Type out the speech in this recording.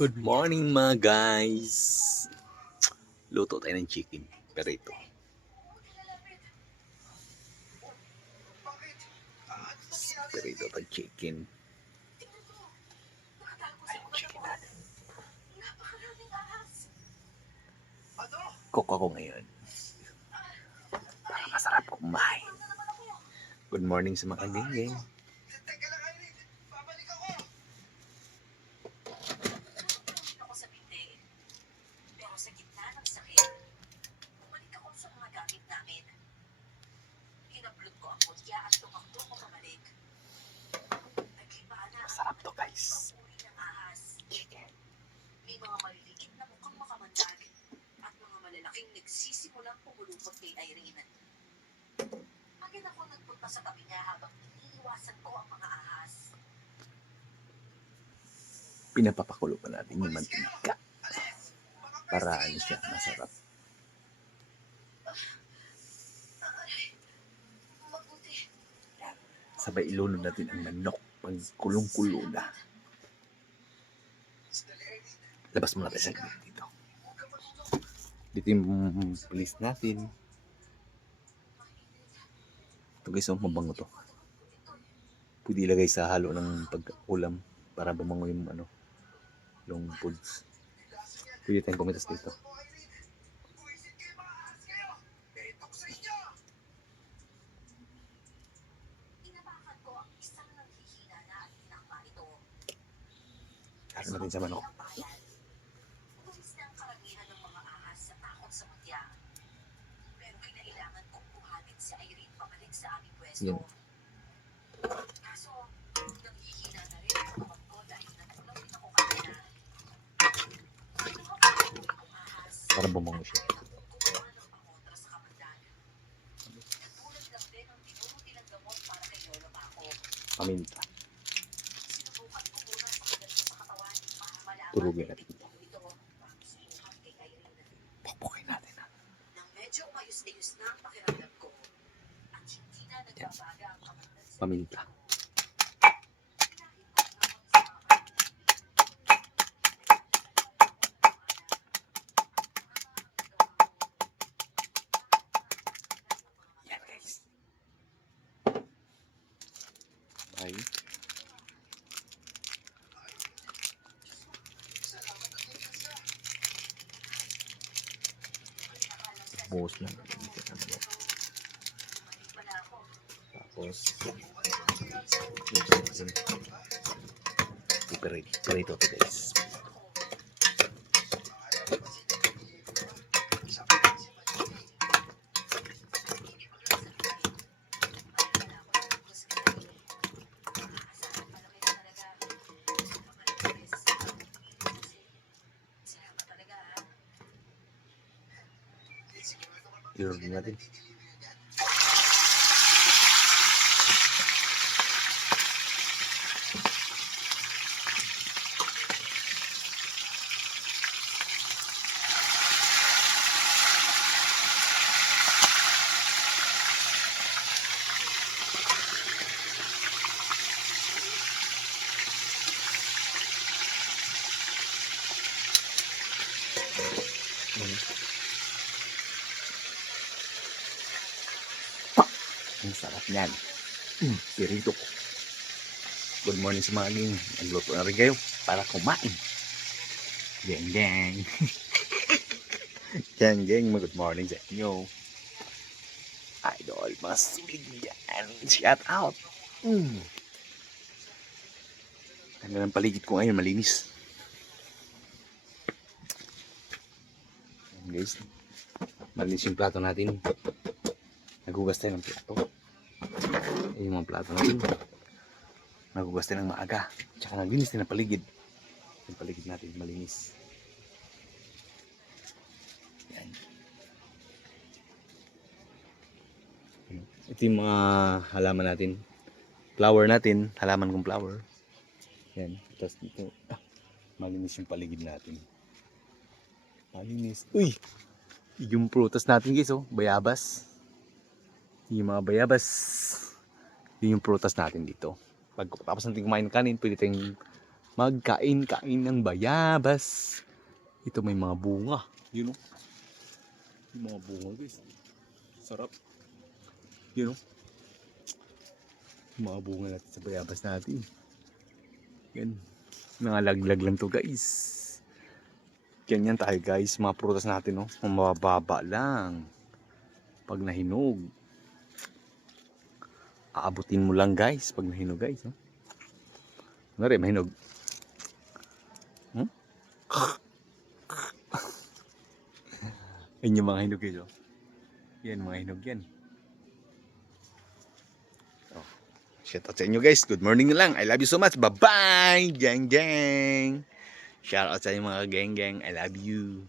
Good morning mga guys! Luto tayo ng chicken. Pero ito. Pero ito chicken. Ayun, chicken natin. Cook ako ngayon. Para masarap kumain. Good morning sa mga geng-geng. Masarap to guys. Chicken. May mga malilikit na mukhang makamandag at mga malalaking nagsisimulang pumulupot kay Irene. Agad ako nagpunta sa tabi niya habang iniiwasan ko ang mga ahas. Pinapapakulo pa natin yung mantika. Para ano siya, masarap. Mabuti. Sabay ilunod natin ang manok pag kulong-kulo na. Labas muna tayo sa dito. Dito yung police natin. Ito guys, mabango to. Pwede ilagay sa halo ng pag-ulam para bumango yung yung foods. Pwede tayong pumitas dito. Inabakan ko ang isang nanghihina na at tinakma ito. Halo natin sa manok. Umalis na ang karamihan ng mga ahas sa takot sa mutya. Pero kinailangan kong buhatin si Irene pabalik sa aming pwesto. Yan. Kaso, nanghihina na rin ang katawan ko dahil natulog din ako kanina. Kinuha ko ang kong ahas. Para bumango siya. Gumawa ng pangontra sa kamandag. Katulad lang din ang tinuruti ng gamot para kay Lolo Paco. Paminta. Sinubukan ko muna sa kagat ko sa katawan para malaman Turugin na natin. epektibo ito para subukan kay Irene. Pakpukin natin ha. Nang medyo umayos-ayos na ang pakiramdam ko at hindi na nagbabaga ang kamandag sa Paminta. Yan guys. Ay. Buhos lang. Tapos iperito to guys. Ilunod natin. Ang sarap niyan. Pirito ko. Good morning sa mga ging. Nagluto na rin kayo para kumain. Geng geng. Geng geng. Good morning sa inyo. Idol, masilig yan. Shout out. Ganda ng paligid ko ngayon, malinis. Ayan guys. Malinis yung plato natin. Nagugas tayo ng plato. Yung mga plato natin. Nagugas tayo ng maaga. Tsaka naglinis tayo ng paligid. Yung paligid natin malinis. Yan. Ito yung mga halaman natin. Flower natin. Halaman kong flower. Yan. Tapos dito. Malinis yung paligid natin. Malinis. Uy! Yung prutas natin guys, oh. Bayabas. Yung mga bayabas. Yun yung prutas natin dito. Pag tapos natin kumain ng kanin, pwede tayong Magkain-kain ng bayabas. Ito may mga bunga. Yun o. Yung mga bunga guys. Sarap. Yun o. Yung mga bunga natin sa bayabas natin. Yan. Mga laglag lang to guys. Ganyan tayo guys. Mga prutas natin o. Mababa lang. Pag nahinog. Aabutin mo lang guys. Pag nahinog guys. No? Ano rin, mahinog. Yan yung mga hinog guys. Oh. Yan, mga hinog yan. Oh. Shout out sa inyo guys. Good morning na lang. I love you so much. Bye-bye. Gang gang. Shout out sa inyo mga gang gang. I love you.